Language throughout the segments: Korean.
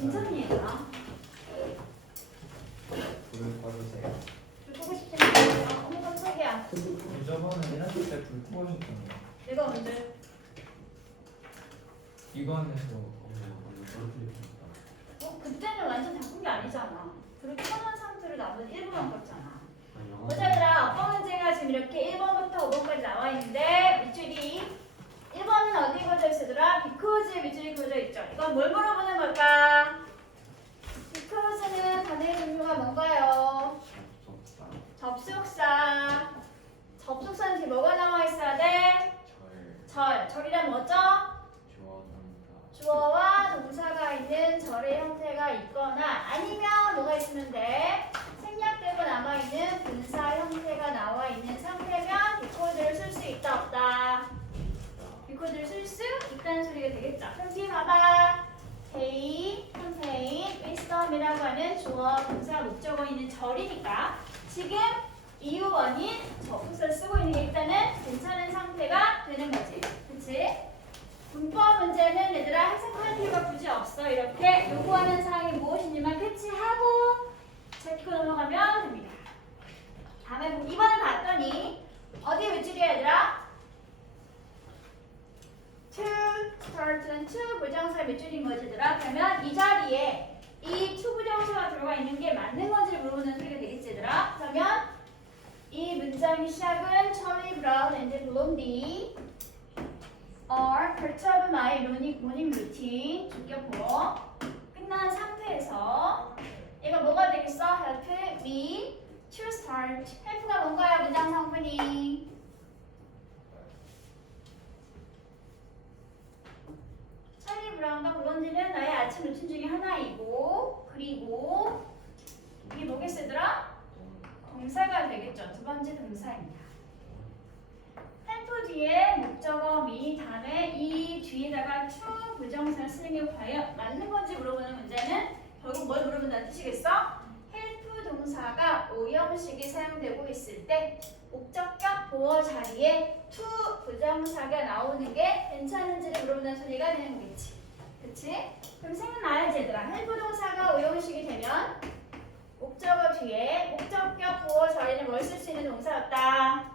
진짜는 얘들아. 불을 꺼주세요. 불 끄고 싶지 않아. 어머 깜짝이야. 저번에 1학기 때불 끄고 하셨잖아요. 내가 언제? 이관에서 그때는 완전 바꾼 게 아니잖아. 불을 켜놓은 상태로 나머지 1번만 껐잖아. 보자 얘들아, 어떤 문제가 지금 이렇게 1번부터 5번까지 나와 있는데 밑줄이 1번은 어디 그어져 있으더라? because 밑줄이 그어져 있죠. 이건 뭘 물어보는 걸까? because는 단어의 종류가 뭔가요? 접속사. 접속사는 지금 뭐가 나와 있어야 돼? 절이란 뭐죠? 주어와 동사가 있는 절의 형태가 있거나 아니면 뭐가 있으면 돼? 생략되고 남아있는 분사 형태가 나와 있는 상태면 because를 쓸 수 있다 없다? because를 쓸 수 있다는 소리가 되겠죠. 그럼 뒤에 봐봐. contain, wisdom이라고 하는 주어, 동사, 목적어 있는 절이니까 지금 이유 원인 접속사를 쓰고 있는 게 일단은 괜찮은 상태가 되는 거지. 그치? 문법 문제는 얘들아 해석할 필요가 굳이 없어. 이렇게 요구하는 사항이 무엇인지만 캐치하고 체크 넘어가면 됩니다. 다음에 2번을 봤더니 어디 물질이야 얘들아? to, start는 to 부정사 물질인 거지 얘들아. 그러면 이 자리에 이 to 부정사가 들어가 있는 게 맞는 건지를 물어보는 소리가 되겠지 얘들아. 그러면 이 문장의 시작은 Charlie Brown and Blondie are part of my morning routine. 주격보 끝난 상태에서 얘가 뭐가 되겠어? Help me to start. help가 뭔가요? 문장 성분이 찰리 브라운과 블론디는 나의 아침 루틴 중에 하나이고 그리고 이게 뭐겠어 얘들아? 동사가 되겠죠. 두 번째 동사입니다. help 뒤에 목적어 미 다음에 이 뒤에다가 to 부정사를 쓰는 게 과연 맞는 건지 물어보는 문제는 결국 뭘 물어본다는 뜻이겠어? help 동사가 오형식이 사용되고 있을 때 목적격 보어 자리에 to 부정사가 나오는 게 괜찮은지를 물어본다는 소리가 되는 거겠지. 그치? 그럼 생각나야지 얘들아. help 동사가 오형식이 되면 목적어 뒤에 목적격 보어 자리는 뭘 쓸 수 있는 동사였다?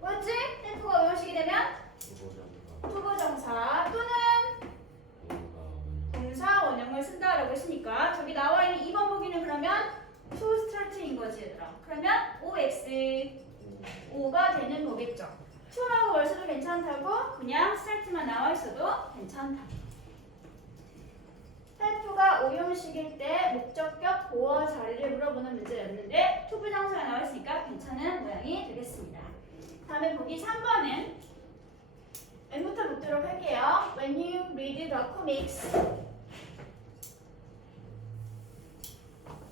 뭐였지? help가 오형식이 되면 투부정사 또는 동사 원형을 쓴다라고 했으니까 저기 나와 있는 2번 보기는 그러면 to start인 거지 얘들아. 그러면 OX O가 되는 거겠죠. to라고 뭘 써도 괜찮다고 그냥 start만 나와 있어도 괜찮다. help가 오형식일 때 목적격 보어 자리를 물어보는 문제였는데 to 부정사가 나와 있으니까 괜찮은 모양이 되겠습니다. 다음에 보기 3번은 왼부터 묶도록 할게요. When you read the comics,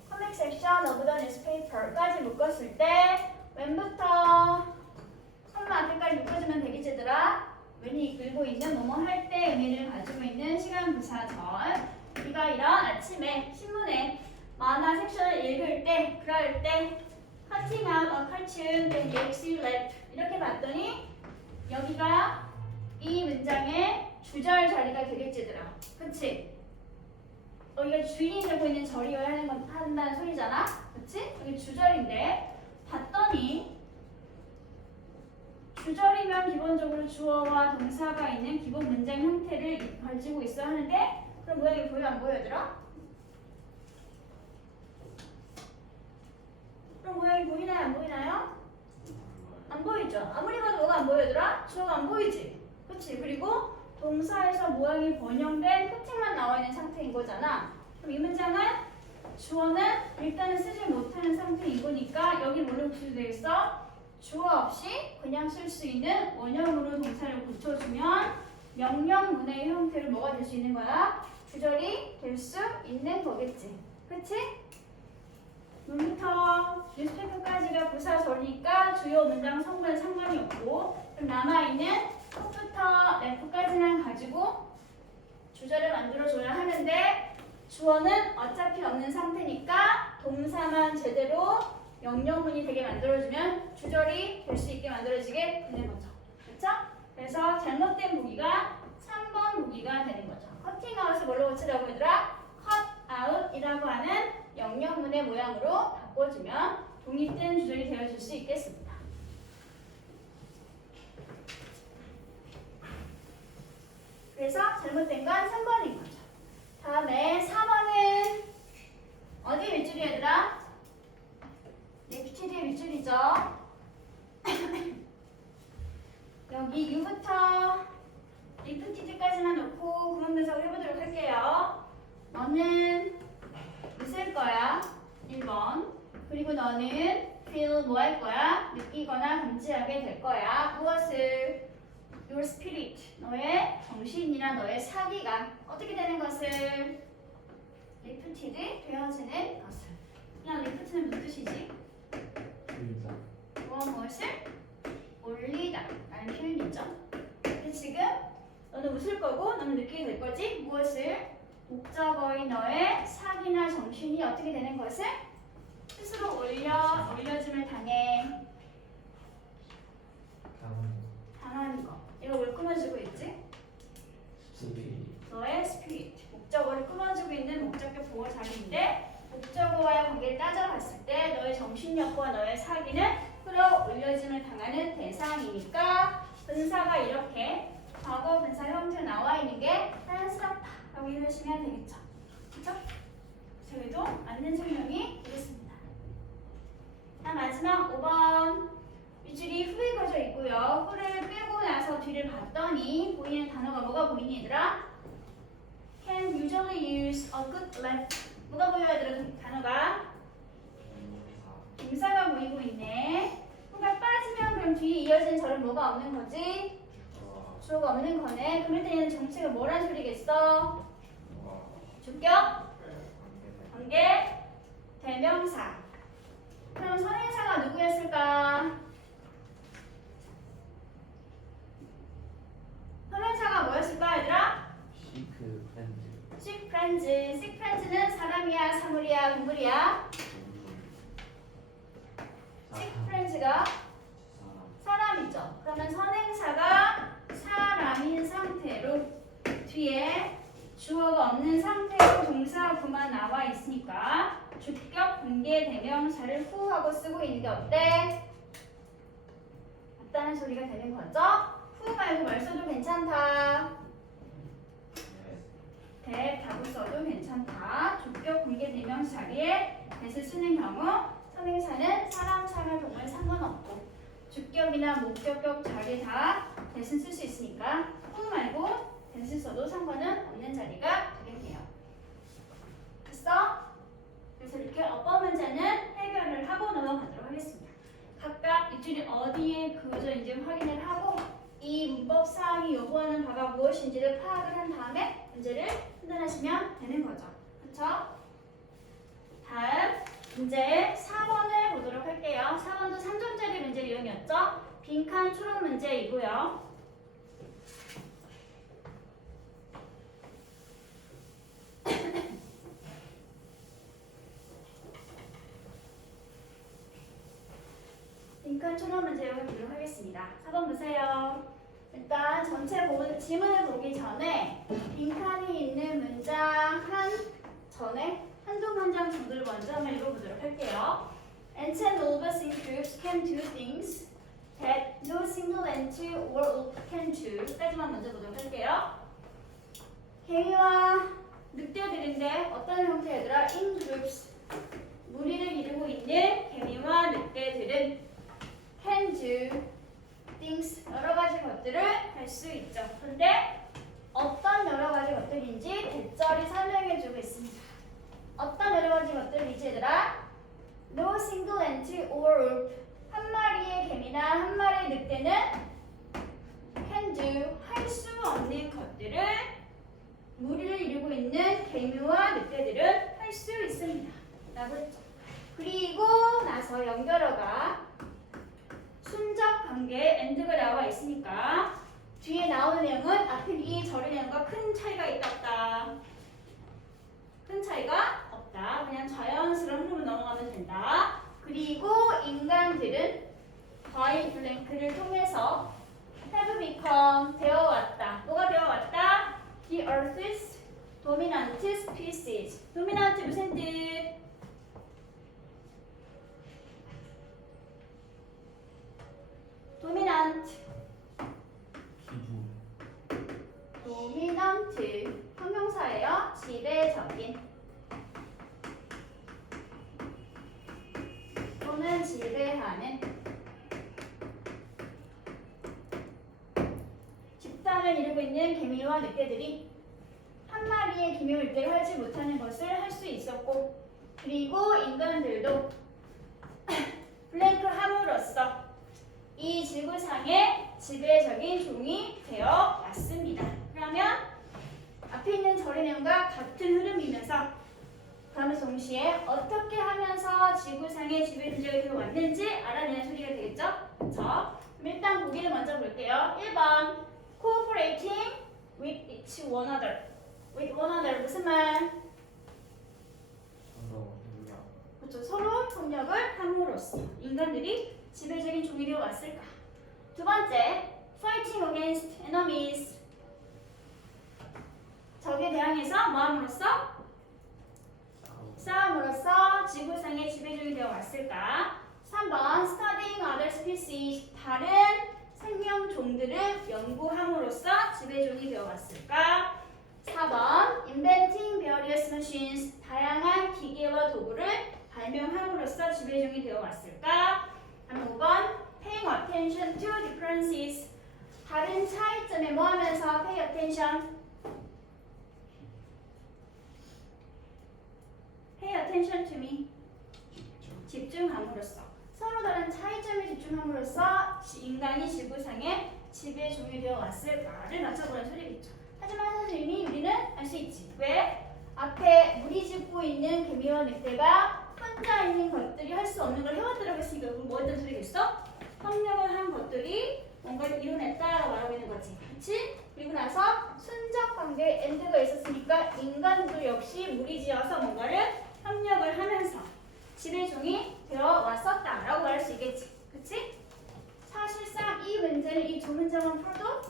comic section of the newspaper까지 묶었을 때 왼부터 선마 앞에까지 묶어주면 되겠지 얘들아. when이 이끌고 있는 뭐뭐 할 때 의미를 가지고 있는 시간 부사절. 우리가 이런 아침에 신문에 만화 섹션을 읽을 때 그럴 때 cutting out a cartoon that makes you laugh 이렇게 봤더니 여기가 이 문장의 주절 자리가 되겠지 얘들아. 그치? 여기가 주인이 되고 있는 절이어야 한다는 소리잖아. 그치? 여기 주절인데 봤더니 주절이면 기본적으로 주어와 동사가 있는 기본 문장 형태를 가지고 있어야 하는데 그럼 모양이 보여 안 보여 얘들아? 그럼 모양이 보이나요 안 보이나요? 안 보이죠? 아무리 봐도 뭐가 안 보여 얘들아? 주어가 안 보이지? 그치? 그리고 동사에서 모양이 번영된 코팅만 나와 있는 상태인 거잖아. 그럼 이 문장은 주어는 일단은 쓰지 못하는 상태인 거니까 여기 뭐로 구조되겠어? 주어 없이 그냥 쓸 수 있는 원형으로 동사를 붙여주면 명령문의 형태로 뭐가 될 수 있는 거야? 주절이 될 수 있는 거겠지. 그치? 문부터 뉴스페이퍼까지가 부사절이니까 주요 문장 성분은 상관이 없고 그럼 남아있는 컵부터 래프까지는 가지고 주절을 만들어줘야 하는데 주어는 어차피 없는 상태니까 동사만 제대로 명령문이 되게 만들어주면 주절이 될 수 있게 만들어지게 되는 거죠. 그렇죠? 그래서 잘못된 보기가 3번 시험 보기가 되는 거죠. 커팅아웃을 뭘로 고치라고 얘들아? 컷아웃이라고 하는 영영문의 모양으로 바꿔주면 독립된 주절이 되어줄 수 있겠습니다. 그래서 잘못된 건 3번인 거죠. 다음에 4번은 어디 밑줄이 얘들아? 레프티드의 밑줄이죠. 여기 U부터 리프티드까지만 놓고 구문 분석을 해보도록 할게요. 너는 웃을 거야. 1번. 그리고 너는 feel 뭐 할 거야? 느끼거나 감지하게 될 거야. 무엇을? Your spirit. 너의 정신이나 너의 사기가 어떻게 되는 것을? 리프티드 되어지는 것을. 그냥 리프트는 무슨 뜻이지? 둘다 무엇을? 올리다 라는 표현이죠. 근데 지금 너는 웃을 거고 너는 느끼게 될 거지? 무엇을? 목적어인 너의 사기나 정신이 어떻게 되는 것을? 스스로 올려짐을 당하는 거. 이거 뭘 끊어주고 있지? 너의 스피릿. 목적어를 끊어주고 있는 목적격 보호 자리인데 목적어와의 관계를 따져봤을 때 너의 정신력과 너의 사기는 끌어올려짐을 당하는 대상이니까 분사가 이렇게 과거 분사 형태로 나와 있는 게 자연스럽다라고 이해하시면 되겠죠. 그렇죠? 저희도 맞는 설명이 되겠습니다. 자, 마지막 5번. 밑줄이 후에 그어져 있고요. 후를 빼고 나서 뒤를 봤더니 보이는 단어가 뭐가 보이니 얘들아? Can usually use a good left. 뭐가 보여야 얘들아? 단어가? 동사가 보이고 있네. 후가 빠지면 그럼 뒤에 이어진 절은 뭐가 없는 거지? 주어가 없는 거네. 그럴 때 얘는 정체가 뭐란 소리겠어? 주격? 관계? 대명사. 그럼 선행사가 누구였을까? 선행사가 뭐였을까 얘들아? Sick friends. Sick friends는 사람이야, 사물이야, 동물이야? Sick friends가 사람이죠. 그러면 선행사가 사람인 상태로 뒤에 주어가 없는 상태로 동사구만 나와 있으니까 주격 관계 대명사를 후하고 쓰고 있는 게 어때? 맞다는 소리가 되는 거죠? 후 말고 말 써도 괜찮다. 대답을 써도 괜찮다. 주격 관계 대명사 자리에 대을 쓰는 경우 선행사는 사람, 사물, 동물 상관없고 주격이나 목적격 자리에 다 대신 쓸 수 있으니까 후 말고 대신 써도 상관은 없는 자리가 되겠네요. 됐어? 그래서 이렇게 어법 문제는 해결을 하고 넘어가도록 하겠습니다. 각각 입줄이 어디에 그어져 있는지 확인을 하고 이 문법 사항이 요구하는 바가 무엇인지를 파악을 한 다음에 문제를 판단하시면 되는 거죠. 그렇죠? 다음 문제 4번을 보도록 할게요. 4번도 3점짜리 문제 유형이었죠? 빈칸 추론 문제이고요. 빈칸 추론 문제 유형을 보도록 하겠습니다. 4번 보세요. 일단 전체 지문을 보기 전에 빈칸이 있는 문장 전에 한두 문장 정도를 먼저 한번 읽어보도록 할게요. Ants and wolves in groups can do things that no single ant or wolf can do. 까지만 먼저 보도록 할게요. 개미와 늑대들인데 어떤 형태들아? In groups. 무리를 이루고 있는 개미와 늑대들은 can do things. 여러 가지 것들을 할 수 있죠. 그런데 어떤 여러 가지 것들인지 대절이 설명해주고 있습니다. 어떤 여러 가지 것들이지 얘들아? No single ant or wolf. 한 마리의 개미나 한 마리의 늑대는 can do. 할 수 없는 것들을 무리를 이루고 있는 개미와 늑대들은 할 수 있습니다. 라고 했죠. 그리고 나서 연결어가 순적 관계에 and가 나와 있으니까 뒤에 나오는 내용은 앞에 이 절의 내용과 큰 차이가 있다 없다. 큰 차이가 없다. 그냥 자연스러운 흐름을 넘어가면 된다. 그리고 인간들은 by blank를 통해서 have become 되어왔다. 뭐가 되어왔다? Earth's dominant species. dominant 무슨 뜻? dominant. 기부. dominant. 형용사예요. 지배적인. 또는 지배하는. 집단을 이루고 있는 개미와 늑대들이 한 마리의 기묘 늑대가 하지 못하는 것을 할 수 있었고, 그리고 인간들도 블랭크 함으로써 이 지구상의 지배적인 종이 되어 왔습니다. 그러면 앞에 있는 절인형과 같은 흐름이면서 그러면서 동시에 어떻게 하면서 지구상의 지배적이 되어 왔는지 알아내는 소리가 되겠죠? 그렇죠? 그럼 일단 보기를 먼저 볼게요. 1번 cooperating with each one another. with one another 무슨 말? 서로 누구야? 그렇죠. 서로 협력을 함으로써 인간들이 지배적인 종이 되어 왔을까? 두 번째, fighting against enemies. 적에 대항해서 뭐 함으로써? 싸움으로써 지구상의 지배종이 되어 왔을까? 3번, studying other species. 다른 생명종들을 연구함으로써 지배종이 되어 왔을까? 4번, inventing various machines. 다양한 기계와 도구를 발명함으로써 지배종이 되어 왔을까? 5번, paying attention to differences. 다른 차이점에 뭐 하면서 pay attention? pay attention to me. 집중함으로써. 서로 다른 차이점에 집중함으로써 인간이 지구상의 지배종이 되어 왔을까를 맞춰보는 소리겠죠. 하지만 사실 이미 우리는 알 수 있지. 왜? 앞에 무리짓고 있는 개미와 늑대가 혼자 있는 것들이 할 수 없는 걸 해왔다고 했으니까 그럼 뭐 했다는 소리겠어? 협력을 한 것들이 뭔가를 이뤄냈다라고 말하고 있는 거지. 그치? 그리고 나서 순적 관계 엔드가 있었으니까 인간도 역시 무리지어서 뭔가를 협력을 하면서 지배종이 되어 왔었다라고 말할 수 있겠지. 그치? 사실상 이 문제는 이 두 문제만 풀어도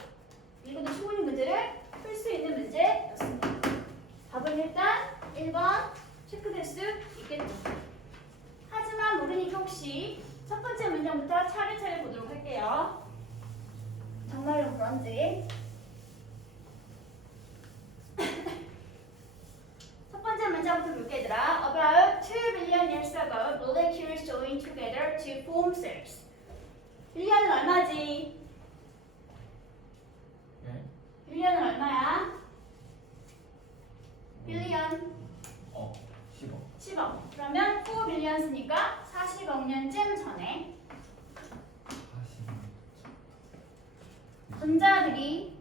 이것도 충분히 문제를 풀 수 있는 문제였습니다. 답은 일단 1번 체크될 수 있겠죠. 하지만 모르니까 혹시 첫 번째 문장부터 차례차례 보도록 할게요. 정말로 그런지. 첫 번째 문장부터 볼게 얘들아. About 2 billion years ago, molecules joined together to form cells. 1년은 얼마지? 네? 1년은 얼마야? 빌리언 10억. 10억. 그러면 4 빌리언스니까 40억 년쯤 전에 40억. 분자들이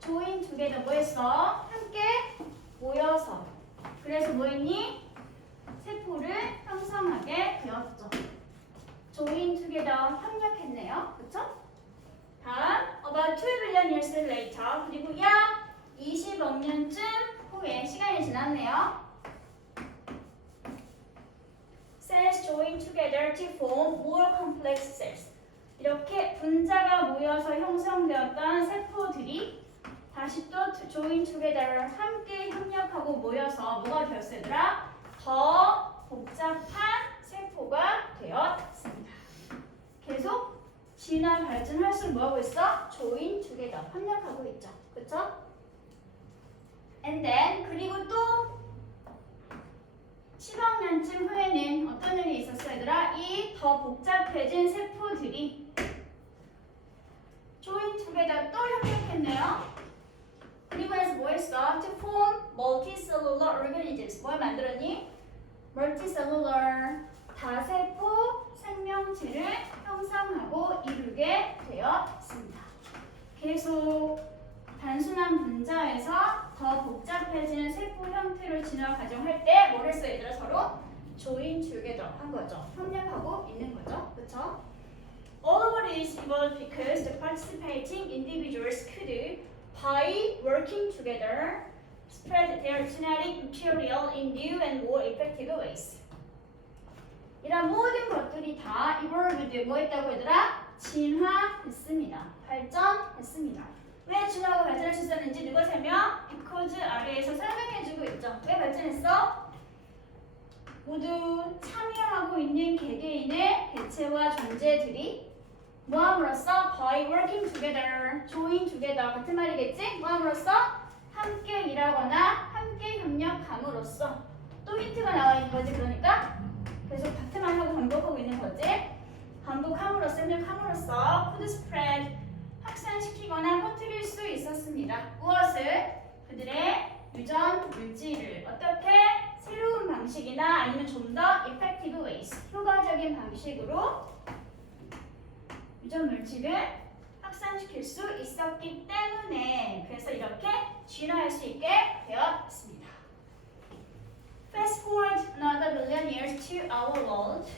join together 뭐 했어? 함께 모여서. 그래서 뭐 했니? 세포를 형성하게 되었죠. join together 협력했네요. 그쵸? 다음 about 2 billion years later. 그리고 약 20억 년쯤 후에 시간이 지났네요. cells join together to form more complex cells. 이렇게 분자가 모여서 형성되었던 세포들이 다시 또 join together 함께 협력하고 모여서 뭐가 되었어요, 얘들아? 더 복잡한 세포가 되었습니다. 계속 진화 발전할수록 뭐하고 있어? join together 협력하고 있죠. 그쵸? And then 그리고 또 10억 년쯤 후에는 어떤 일이 있었어요, 얘들아? 이 더 복잡해진 세포들이 join together 또 협력했네요. 그리고 해서 뭐 했어? To form multicellular organisms. 뭘 만들었니? multicellular 다세포 생명체를 형성하고 이루게 되었습니다. 계속 단순한 분자에서 더 복잡해지는 세포 형태로 진화 과정할 때 뭘 했어요, 얘들아? 서로 join together 한 거죠. 협력하고 있는 거죠. 그쵸? All of this evolved because the participating individuals could, by working together, spread their genetic material in new and more effective ways. 이런 모든 것들이 다 evolved 뭐 했다고 얘들아? 진화했습니다. 발전했습니다. 왜 진화가 발전할 수 있었는지 누가 설명? Because 퍼포즈 아래에서 설명해주고 있죠. 왜 발전했어? 모두 참여하고 있는 개개인의 개체와 존재들이 뭐함으로써 by working together, join together 같은 말이겠지? 뭐함으로써 함께 일하거나 함께 협력함으로써 또 힌트가 나와 있는 거지. 그러니까 계속 같은 말 하고 반복하고 있는 거지. 반복함으로써 협력함으로써 could spread 확산시키거나 퍼뜨릴 수 있었습니다. 무엇을? 그들의 유전 물질을 어떻게? 새로운 방식이나 아니면 좀 더 effective ways 효과적인 방식으로 유전 물질을 확산시킬 수 있었기 때문에 그래서 이렇게 진화할 수 있게 되었습니다. Fast forward another billion years to our world.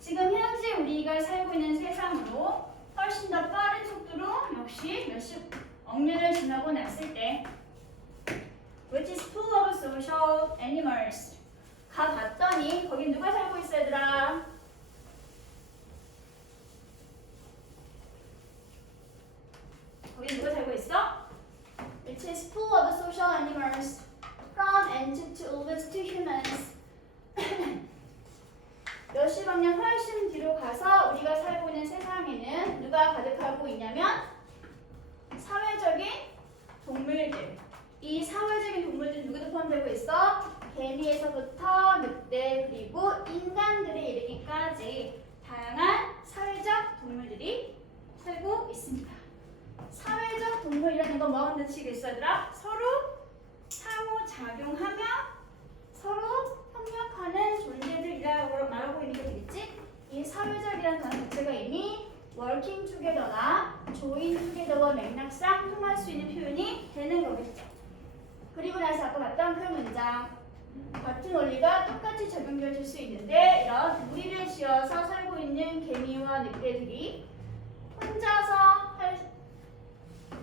지금 현재 우리가 살고 있는 세상으로 훨씬 더 빠른 속도로 역시 몇십억 년을 지나고 났을 때 which is full of social animals. 가봤더니 거기 누가 살고 있어 얘들아? 거기 누가 살고 있어? Which is full of social animals from ancient to oldest to humans. 몇십억 년 훨씬 뒤로 가서 우리가 살고 있는 세상에는 누가 가득하고 있냐면 사회적인 동물들. 이 사회적인 동물들은 누구도 포함되고 있어? 개미에서부터 늑대 그리고 인간들에 이르기까지 다양한 사회적 동물들이 살고 있습니다. 사회적 동물이라는 건 뭐하는 뜻이겠어 얘들아? 서로 상호작용하며 서로 협력하는 존재들이라고 말하고 있는 게 되겠지? 이 사회적이라는 단어 자체가 이미 working together나 join together와 맥락상 통할 수 있는 표현이 되는 거겠죠. 그리고 나서 아까 봤던 그 문장 같은 원리가 똑같이 적용될 수 있는데 이런 무리를 지어서 살고 있는 개미와 늑대들이 혼자서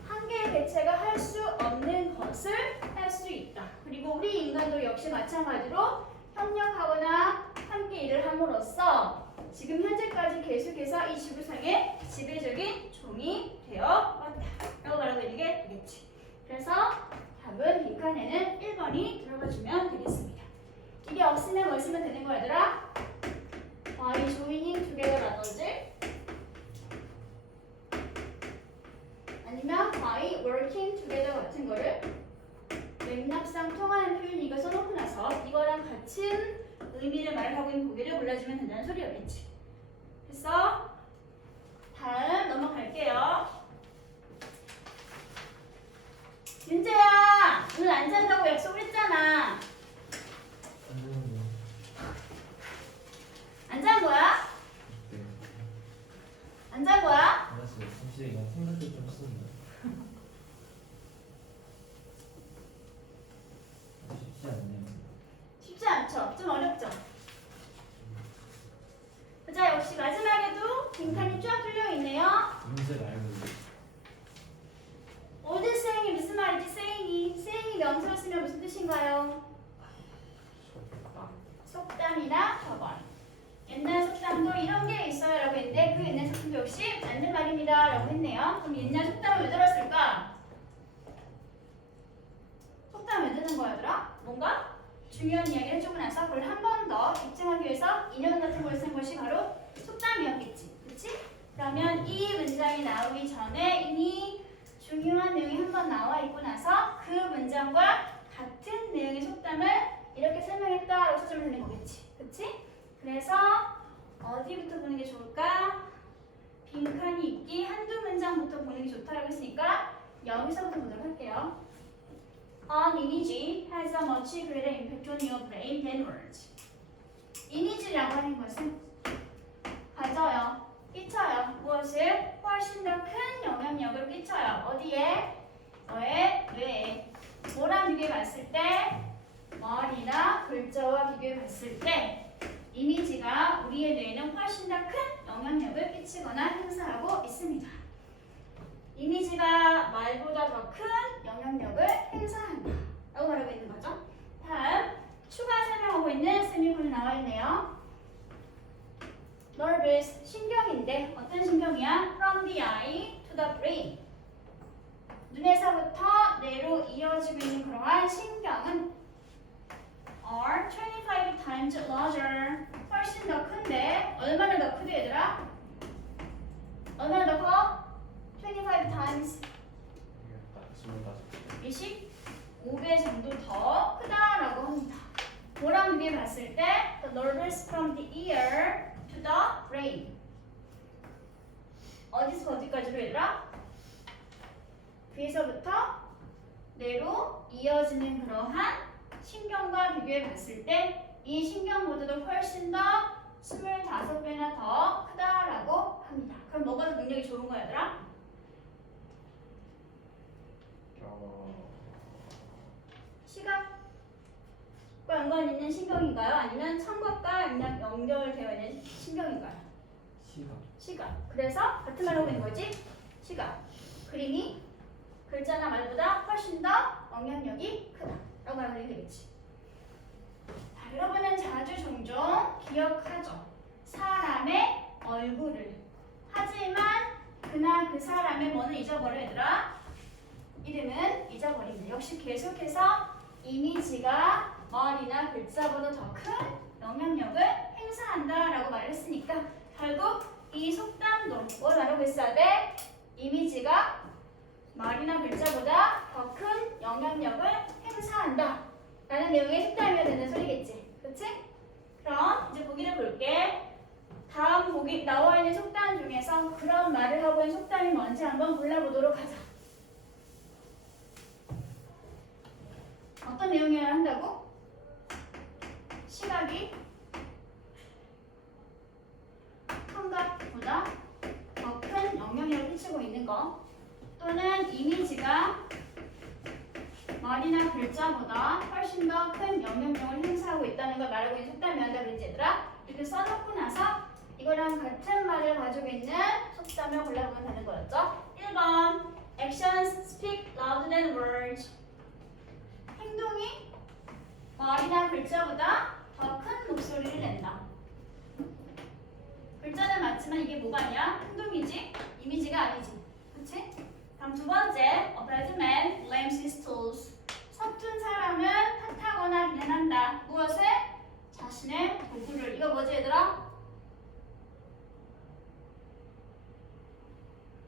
한 개의 개체가 할 수 없는 것을 할 수 있다. 그리고 우리 인간도 역시 마찬가지로 협력하거나 함께 일을 함으로써 지금 현재까지 계속해서 이 지구상의 지배적인 종이 되어 왔다 라고 말하고 있는 게 되겠지. 그래서 답은 빈칸에는 1번이 들어가주면 되겠습니다. 이게 없으면 뭐 있으면 되는 거야 얘들아? by joining together라든지 아니면 by working together 같은 거를 맥락상 통하는 표현 이거 써놓고 나서 이거랑 같은 의미를 말하고 있는 보기를 골라주면 된다는 소리였겠지. 됐어? 다음 넘어갈게요. 윤재야, 오늘 안 잔다고 약속을 했잖아. 안 잔 거야? 안 잔 거야? 알았어요. 잠시 이거 생각을 좀 했습니다. 쉽지 않네요. 쉽지 않죠? 좀 어렵죠? 자, 역시 마지막에도 빈칸이 쫙 뚫려 있네요. 문제 말고 오ld saying이 무슨 말이지? saying이 명사를 쓰면 무슨 뜻인가요? 속담이나 격언. 옛날 속담도 이런 게 있어요 라고 했는데 그 옛날 속담도 역시 맞는 말입니다 라고 했네요. 그럼 옛날 속담을 왜 들었을까? 속담 왜 듣는 거야 얘들아? 뭔가 중요한 이야기를 해주고 나서 그걸 한 번 더 입증하기 위해서 인연 같은 걸 쓴 것이 바로 속담이었겠지. 그치? 그러면 이 문장이 나오기 전에 이미 중요한 내용이 한 번 나와 있고 나서 그 문장과 같은 내용의 속담을 이렇게 설명했다라고 써주면 되는 거겠지. 그치? 그래서 어디부터 보는 게 좋을까? 빈칸이 있기 한두 문장부터 보는 게 좋다라고 했으니까 여기서부터 보도록 할게요. An image has a much greater impact on your brain than words. 이미지라고 하는 것은 가져요, 끼쳐요. 무엇을? 훨씬 더 큰 영향력을 끼쳐요. 어디에? 너의 뇌에. 뭐랑 비교해 봤을 때? 말이나 글자와 비교해 봤을 때 이미지가 우리의 뇌에는 훨씬 더 큰 영향력을 끼치거나 행사하고 있습니다. 이미지가 말보다 더 큰 영향력을 행사한다 라고 말하고 있는 거죠. 다음 추가 설명하고 있는 세미콘이 나와 있네요. nervous 신경인데 어떤 신경이야? from the eye to the brain. 눈에서부터 뇌로 이어지고 있는 그러한 신경은 are 25 times larger. 훨씬 더 큰데 얼마나 더 크대 얘들아? 얼마나 더 커? 25 times 25배 정도 더 크다라고 합니다. 뭐랑 비교해 봤을 때 the nerves from the ear to the brain. 어디서 어디까지로 얘들아? 귀에서부터 뇌로 이어지는 그러한 신경과 비교해 봤을 때 이 신경보다도 훨씬 더 25배나 더 크다라고 합니다. 그럼 뭐가 더 능력이 좋은 거야 얘들아? 시각과 연관 있는 신경인가요? 아니면 청각과 연결되어 있는 신경인가요? 시각. 시각. 그래서 같은 말 하고 있는 거지? 시각. 그림이 글자나 말보다 훨씬 더 영향력이 크다라고 말하면 되겠지. 자, 여러분은 자주 종종 기억하죠. 사람의 얼굴을. 하지만 그나 그 사람의 뭐는 잊어버려 얘들아? 이름은 잊어버립니다. 역시 계속해서 이미지가 말이나 글자보다 더 큰 영향력을 행사한다라고 말했으니까 결국 이 속담도 뭘 말하고 있어야 돼? 이미지가 말이나 글자보다 더 큰 영향력을 행사한다 라는 내용의 속담이어야 되는 소리겠지. 그치? 그럼 이제 보기를 볼게. 다음 보기 나와 있는 속담 중에서 그런 말을 하고 있는 속담이 뭔지 한번 골라보도록 하자. 어떤 내용이어야 한다고? 시각이 청각보다 더 큰 영향력을 끼치고 있는 거, 또는 이미지가 말이나 글자보다 훨씬 더 큰 영향력을 행사하고 있다는 걸 말하고 있는 속담이 한다 그랬지 얘들아? 이렇게 써놓고 나서 이거랑 같은 말을 가지고 있는 속담을 골라보면 되는 거였죠? 1번 Actions speak louder than words. 행동이 말이나 글자보다 더 큰 목소리를 낸다. 글자는 맞지만 이게 뭐가 아니야? 행동이지? 이미지가 아니지. 그치? 다음 두 번째 A bad man blames his tools. 서툰 사람은 탓하거나 비난한다. 무엇을? 자신의 도구를. 이거 뭐지 얘들아?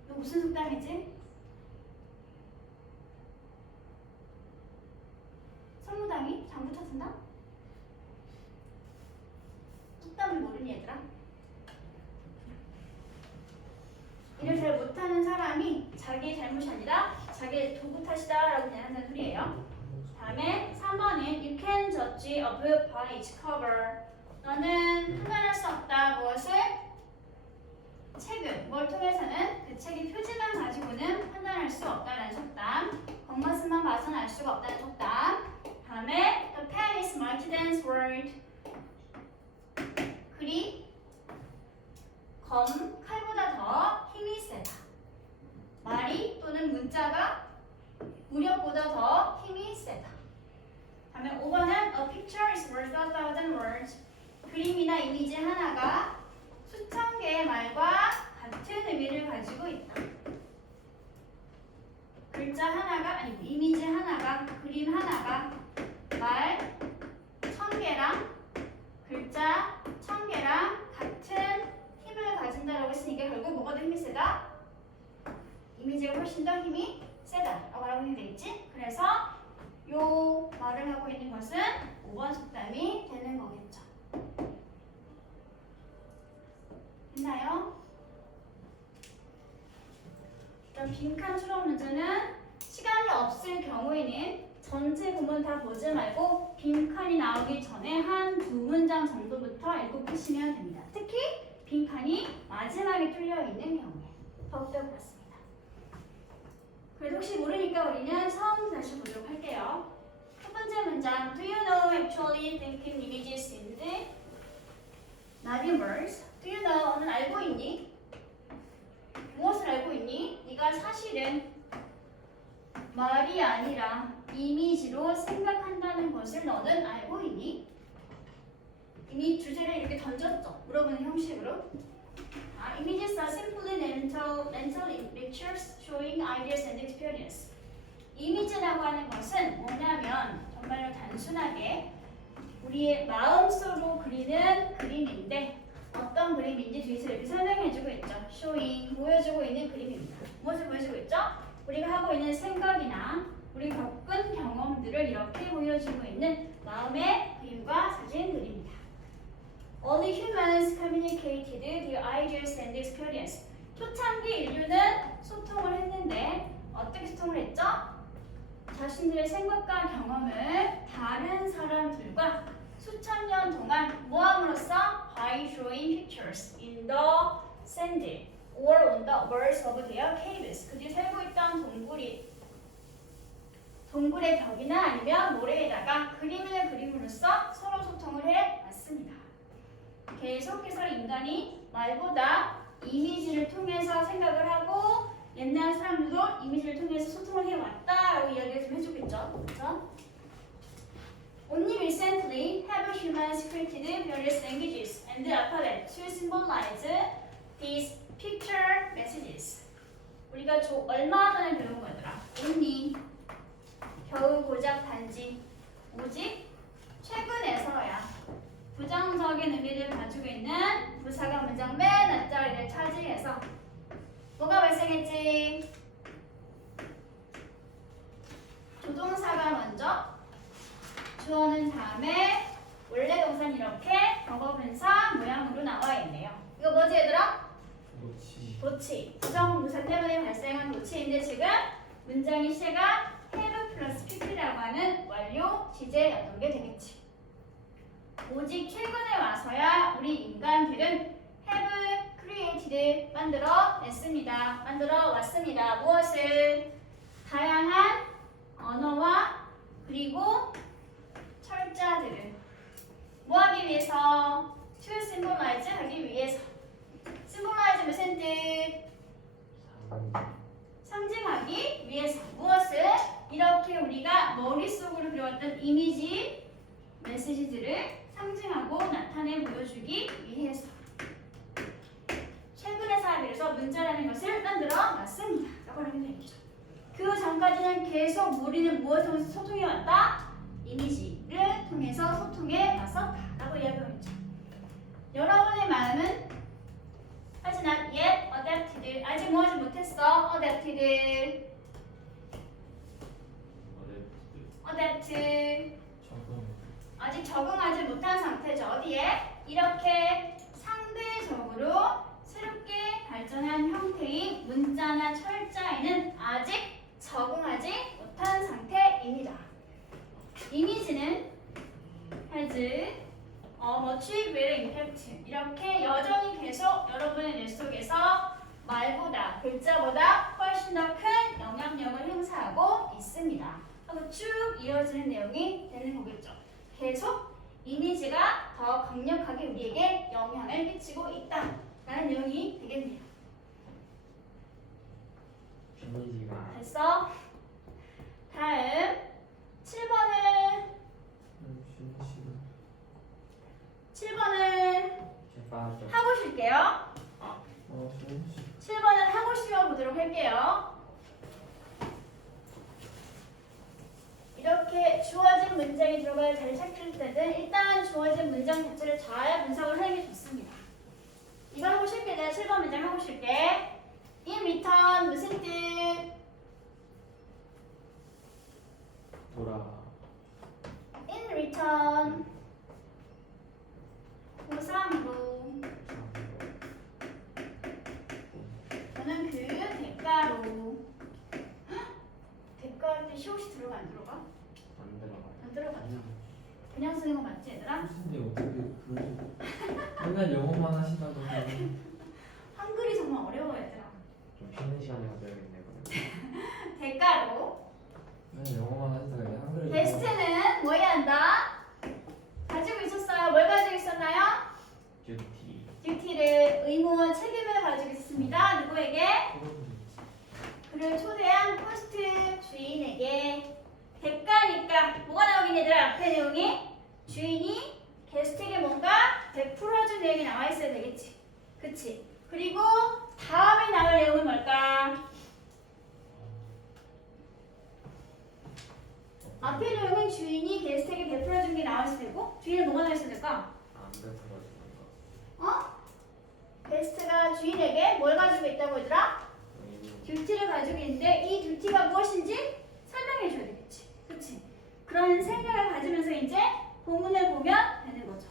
이거 무슨 속담이지? 성무당이 장부 찾은다? 속담을 모르니 얘들아? 일을 잘 못하는 사람이 자기 잘못이 아니라 자기 도구 탓이다 라고 비난한다는 소리예요. 다음에 3번은 You can judge a book by its cover. 너는 판단할 수 없다. 무엇을? 책을. 뭘 통해서는 그 책의 표지만 가지고는 판단할 수 없다라는 속담. 겉모습만 봐서는 알 수가 없다는 속담. 다음에 The pen is mighty than sword. 글이 칼보다 더 힘이 세다. 말이 또는 문자가 무력보다 더 힘이 세다. 다음에 5번은 A picture is worth 1,000 words. 그림이나 이미지 하나가 수천 개의 말과 같은 의미를 가지고 있다. 글자 하나가 아니 이미지 하나가 그림 하나가 말 1000개랑 글자 1000개랑 같은 힘을 가진다라고 했으니까 결국 뭐가 더 힘이 세다? 이미지가 훨씬 더 힘이 세다라고 말하고 있는 게 되겠지? 그래서 요 말을 하고 있는 것은 5번 속담이 되는 거겠죠. 됐나요? 그럼 빈칸 추론 문제는 시간이 없을 경우에는 전체 구문 다 보지 말고 빈칸이 나오기 전에 한 두 문장 정도부터 읽고 푸시면 됩니다. 특히 빈칸이 마지막에 뚫려 있는 경우에 더욱더 그렇습니다. 그래도 혹시 모르니까 우리는 처음 다시 보도록 할게요. 첫 번째 문장 Do you know actually thinking images in not in words? Do you know? 너는 알고 있니? 무엇을 알고 있니? 네가 사실은 말이 아니라 이미지로 생각한다는 것을 너는 알고 있니? 이미 주제를 이렇게 던졌죠. 물어보는 형식으로. Images are simply mental pictures showing ideas and experience. 이미지라고 하는 것은 뭐냐면 정말로 단순하게 우리의 마음속으로 그리는 그림인데 어떤 그림인지 뒤에서 이렇게 설명해주고 있죠. showing, 보여주고 있는 그림입니다. 무엇을 보여주고 있죠? 우리가 하고 있는 생각이나 우리 겪은 경험들을 이렇게 보여주고 있는 마음의 그림과 사진 그림입니다. All the humans communicated their ideas and experience. 초창기 인류는 소통을 했는데 어떻게 소통을 했죠? 자신들의 생각과 경험을 다른 사람들과 수천 년 동안 모함으로써 by showing pictures in the sand or on the walls of their caves. 그들이 살고 있던 동굴의 벽이나 아니면 모래에다가 그림을 그림으로써 서로 소통을 해왔습니다. 계속해서 인간이 말보다 이미지를 통해서 생각을 하고 옛날 사람들도 이미지를 통해서 소통을 해왔다라고 이야기를 좀 해주고 있죠. 그렇죠? Only recently have humans created various languages and alphabet to symbolize these picture messages. 우리가 얼마 전에 배운 거더라. Only 겨우 고작 단지 오직 최근에서야 부정적인 의미를 가지고 있는 부사가 문장 맨 앞자리를 차지해서 뭐가 발생했지? 조동사가 먼저 주어는 다음에 원래 동사는 이렇게 과거분사 모양으로 나와 있네요. 이거 뭐지 얘들아? 도치. 부정부사 때문에 발생한 도치인데 지금 문장의 시제가 have 플러스 pp라고 하는 완료 시제였던 게 되겠지. 오직 최근에 와서야 우리 인간들은 have created 만들어냈습니다. 만들어 왔습니다. 무엇을? 다양한 언어와 그리고 철자들을 뭐하기 위해서? to symbolize 하기 위해서. symbolize 무슨 뜻? 상징하기 위해서. 무엇을? 이렇게 우리가 머릿속으로 그려왔던 이미지 메시지들을 상징하고 나타내 보여주기 위해서 최근의 사업에서 문자라는 것을 만들어 놨습니다. 라고 하면 되겠죠. 그 전까지는 계속 우리는 무엇을 통해서 소통해왔다? 이미지를 통해서 소통해 왔었다. 라고 이야기하고 있죠. 여러분의 마음은 has not yet adapted. 아직 뭐 하지 못했어? adapted. 아직 적응하지 못한 상태죠. 어디에? 이렇게 상대적으로 새롭게 발전한 형태의 문자나 철자에는 아직 적응하지 못한 상태입니다. 이미지는 has much greater impact. 이렇게 여전히 계속 여러분의 뇌 속에서 말보다 글자보다 훨씬 더 큰 영향력을 행사하고 있습니다. 하고 쭉 이어지는 내용이 되는 거겠죠. 계속 이미지가 더 강력하게 우리에게 영향을 끼치고 있다라는 내용이 되겠네요. 이미지가 됐어? 다음 7번을 하고 쉴게요. 7번은 하고 쉬어 보도록 할게요. 이렇게 주어진 문장이 들어갈 자리 찾을 때는 일단 주어진 문장 자체를 잘 분석을 하는 게 좋습니다. 이거 하고 쉴게. 내가 7번 문장 하고 쉴게. In return 무슨 뜻? 돌아 In return 보상으로 저는 그 대가로 대가할 때 시옷이 들어가 안 들어가? 안 들어가요. 안 들어가죠. 그냥 쓰는 거 맞지 얘들아? 근데 어떻게 맨날 영어만 하시다가 한글이 정말 어려워 얘들아. 좀 쉬는 시간에 가져야겠네요. 그러면. 대가로 맨날 영어만 하시다가 이제 한글을 베스트는 뭐 해야 한다? 가지고 있었어요. 뭘 가지고 있었나요? 듀티 듀티를 의무와 책임을 가지고 있습니다. 누구에게? 그를 초대한 호스트 주인에게. 대가니까 뭐가 나오긴 얘들아? 앞에 내용이 주인이 게스트에게 뭔가 베풀어준 내용이 나와 있어야 되겠지. 그치? 그리고 다음에 나올 내용은 뭘까? 앞에 내용은 주인이 게스트에게 베풀어준 게 나와있을 테고 뒤에는 뭐가 나와있을 될까? 안 뱉어가지고 게스트가 주인에게 뭘 가지고 있다고 얘들아? 의무. 듀티를 가지고 있는데 이 듀티가 무엇인지 설명해줘야 되겠지. 그치? 그런 생각을 가지면서 이제 본문을 보면 되는 거죠.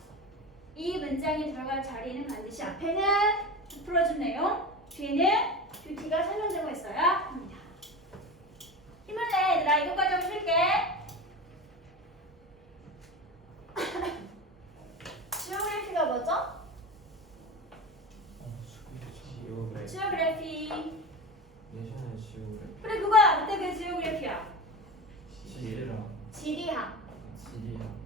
이 문장이 들어갈 자리는 반드시 앞에는 베풀어준 내용, 뒤에는 듀티가 설명되고 있어야 합니다. 힘을 내 얘들아. 이것까지 하고 쉴게. 지오그래피가 뭐죠? 지오그래. 지오그래피. 내셔널 지오그래피. 그래 그거야. 그때 그 지오그래피야. 지리랑 지리학. 지리랑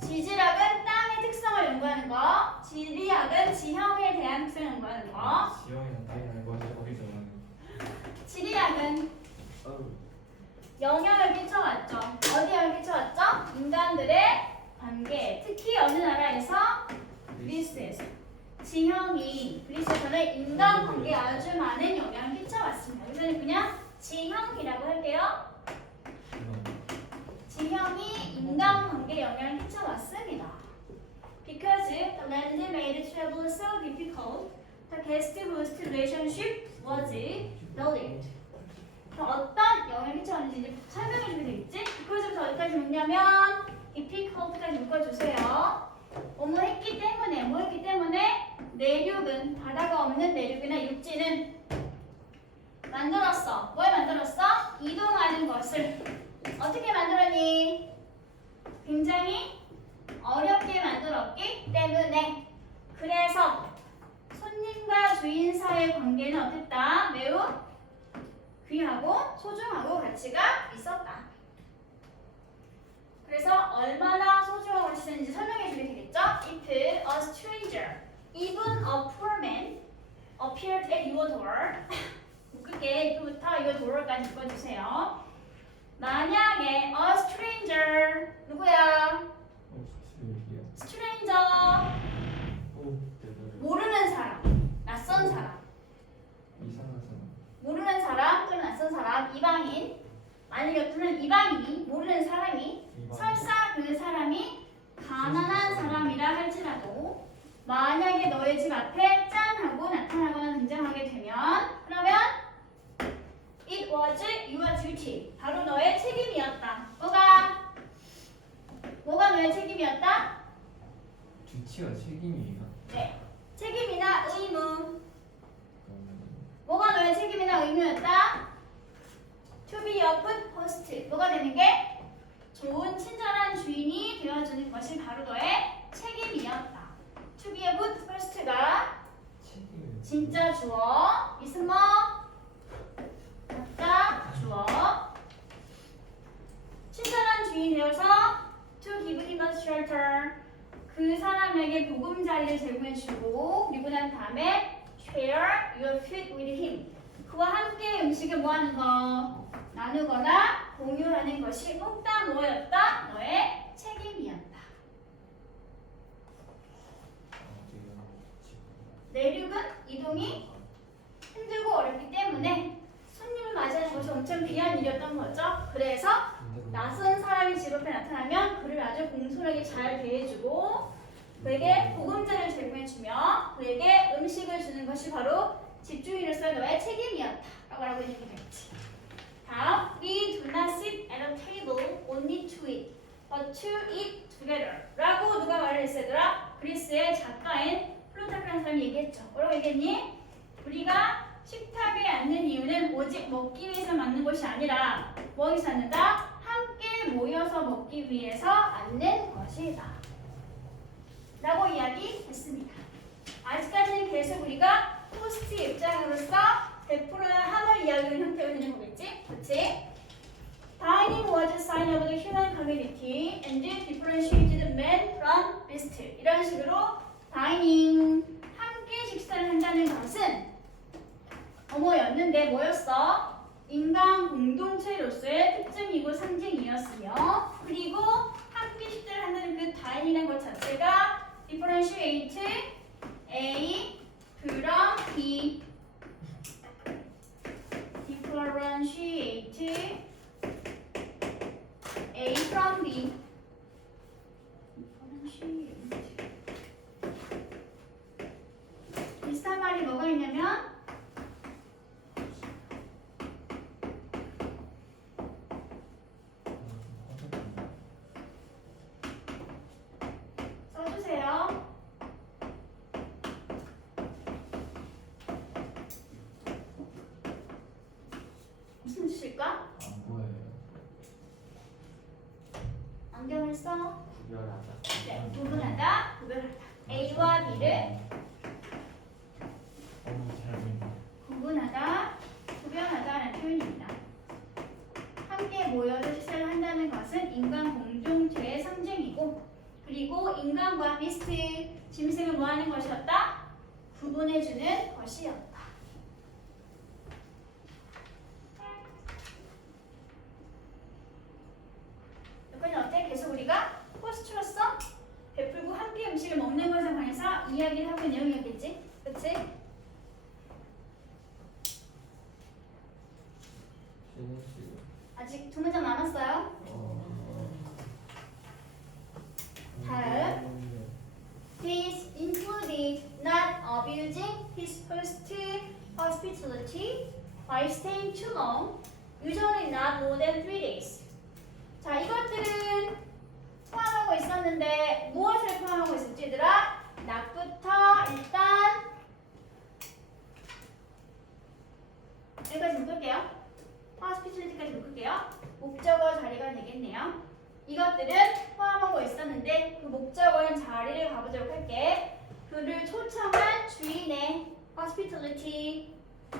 지질학은 땅의 특성을 연구하는 거. 지리학은 지형에 대한 특성을 연구하는 거. 지형이랑 땅이 알고 하지 거기서 나는 지리학은 영향을 끼쳐왔죠. 어디에 영향을 끼쳐왔죠? 인간들의 관계. 특히 어느 나라에서? 그리스에서. 지형이 그리스에서는 인간관계에 아주 많은 영향을 끼쳐왔습니다. 그래서 그냥 지형이라고 할게요. 지형이 인간관계에 영향을 끼쳐왔습니다. Because the land made travel so difficult, the guest-host relationship was developed. 그럼 어떤 영향을 끼쳐왔는지 이제 설명해주면 되겠지? Because부터 어디까지 묶냐면 difficult까지 묶어주세요. 뭐뭐 했기 때문에, 뭐 했기 때문에 내륙은, 바다가 없는 내륙이나 육지는 만들었어. 뭘 만들었어? 이동하는 것을. 어떻게 만들었니? 굉장히 어렵게 만들었기 때문에. 그래서 손님과 주인 사이의 관계는 어땠다? 매우 귀하고 소중하고 가치가 있었다. 그래서 얼마나 소중하고 가치 있는지 설명해 주면 되겠죠? If a stranger, even a poor man, appeared at your door. 묶을게. 이거부터 your door까지 묶어주세요. 만약에 a stranger 누구야? stranger 모르는 사람, 낯선 사람, 이상한 사람 모르는 사람 또는 낯선 사람, 이방인 아니면 또는 이방인이 모르는 사람이 설사 그 사람이 가난한 사람이라 할지라도 만약에 너의 집 앞에 짠 하고 나타나거나 등장하게 되면 그러면 It was your duty. 바로 너의 책임이었다. 뭐가 너의 책임이었다? 주치가 책임이에요. 네. 책임이나 의무. 뭐가 너의 책임이나 의무였다? To be a good host. 뭐가 되는 게? 좋은 친절한 주인이 되어주는 것이 바로 너의 책임이었다. To be a good host가 책임 진짜 주어. 있음 뭐? 각자 주어. 친절한 주인이 되어서 to give him a shelter. 그 사람에게 보금자리를 제공해주고 그리고 난 다음에 share your food with him. 그와 함께 음식을 뭐하는 거? 나누거나 공유하는 것이 몽땅 뭐였다? 너의 책임이었다. 내륙은 이동이 힘들고 어렵기 때문에 손님을 맞이하는 것이 엄청 귀한 일이었던 거죠. 그래서 낯선 사람이 집 앞에 나타나면 그를 아주 공손하게 잘 대해주고 그에게 보금자리를 제공해주며 그에게 음식을 주는 것이 바로 집주인으로서의 너의 책임이었다 라고 하고 있는 게 되겠지. 다음, we do not sit at a table only to eat, but to eat together 라고 누가 말을 했으더라? 그리스의 작가인 플루타크라는 사람이 얘기했죠. 뭐라고 얘기했니? 우리가 식탁에 앉는 이유는 오직 먹기 위해서 앉는 것이 아니라 뭐 하기 위해서 앉는다? 함께 모여서 먹기 위해서 앉는 것이다 라고 이야기했습니다. 아직까지는 계속 우리가 호스트 입장으로서 베풀어야 함을 이야기하는 형태로 되는 거겠지? 그렇지? Dining was a sign of the human community and differentiated man from beast. 이런 식으로 다이닝, 함께 식사를 한다는 것은 뭐였는데 뭐였어? 인간 공동체로서의 특징이고 상징이었으며 그리고 함께 식사를 한다는 그 다이닝이라는 것 자체가 differentiate A from B differentiate 있을까? 안 보여요. 안경을 써. 구별하다. 네, 구분하다, 구별하다. A와 B를 잘 보인다. 구분하다, 구별하다라는 표현입니다. 함께 모여서 식사를 한다는 것은 인간 공동체의 상징이고, 그리고 인간과 비스트 짐승을 뭐하는 것이었다? 구분해주는 것이었다. 여기까지 어때? 계속 우리가 포스트로서 베풀고 함께 음식을 먹는 것에 관해서 이야기를 하고 있는 내용이었겠지? 그치? 피니시. 아직 두 문장 남았어요. 다음. This included not abusing his host hospitality by staying too long, usually not more than 3 days. 자, 이것들은 포함하고 있었는데 무엇을 포함하고 있었지, 얘들아? 낮부터 일단 여기까지 묶을게요. hospitality까지 묶을게요. 목적어 자리가 되겠네요. 이것들은 포함하고 있었는데 그 목적어인 자리를 가보도록 할게. 그를 초청한 주인의 hospitality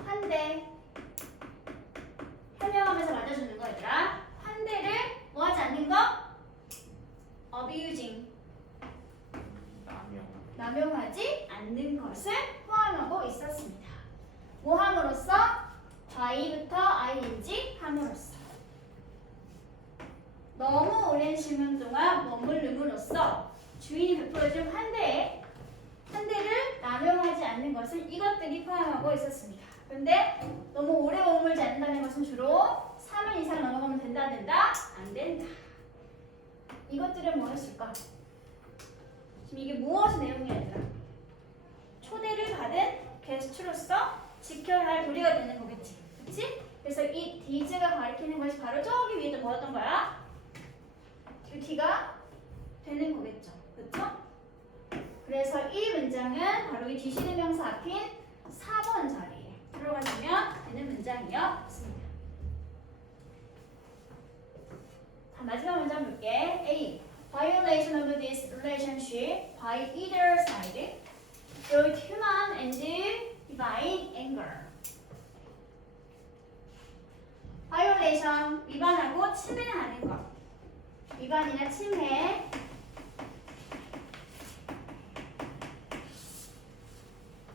환대 설명하면서 맞아주는 거 얘들아. 환대를 뭐하지 않는 거? abusing 남용하지 않는 것을 포함하고 있었습니다. 뭐 함으로써? by부터 ing 함으로써 너무 오랜 시간 동안 머무름으로써 주인이 베풀어준 환대를 남용하지 않는 것을 이것들이 포함하고 있었습니다. 그런데 너무 오래 머물지 않는다는 것은 주로 3일 이상 넘어가면 된다, 안 된다. 이것들은 뭐였을까? 지금 이게 무엇의 내용이야, 얘들아? 초대를 받은 게스트로서 지켜야 할 도리가 되는 거겠지. 그치? 그래서 이 디즈가 가리키는 것이 바로 저기 위에 또 뭐였던 거야? 듀티가 되는 거겠죠. 그쵸? 그래서 이 문장은 바로 이 뒤시는 명사 앞인 4번 자리에 들어가시면 되는 문장이었습니다. 자, 마지막 문장 볼게. A. Violation of this relationship by either side brought human and divine anger. Violation, 위반하고 침해하는 것. 위반이나 침해.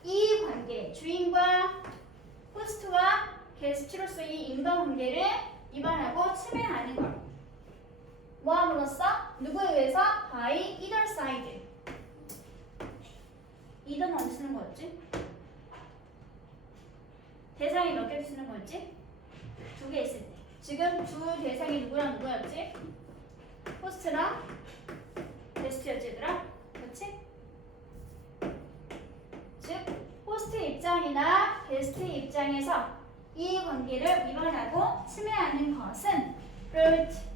이 관계, 주인과 호스트와 게스트로서의 인간관계를 위반하고 침해하는 것. 뭐함으로써? 누구에 의해서? by either side. either는 어디 쓰는 거였지? 대상이 몇 개 쓰는 거였지? 2개 있을 때. 지금 주 대상이 누구랑 누구였지? 호스트랑 게스트였지, 얘들아? 그렇지? 즉, 호스트 입장이나 게스트 입장에서 이 관계를 위반하고 침해하는 것은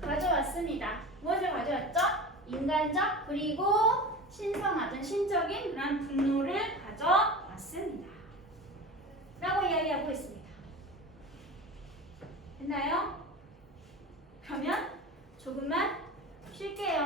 가져왔습니다. 무엇을 가져왔죠? 인간적 그리고 신성하든 신적인 그런 분노를 가져왔습니다. 라고 이야기하고 있습니다. 됐나요? 그러면 조금만 쉴게요.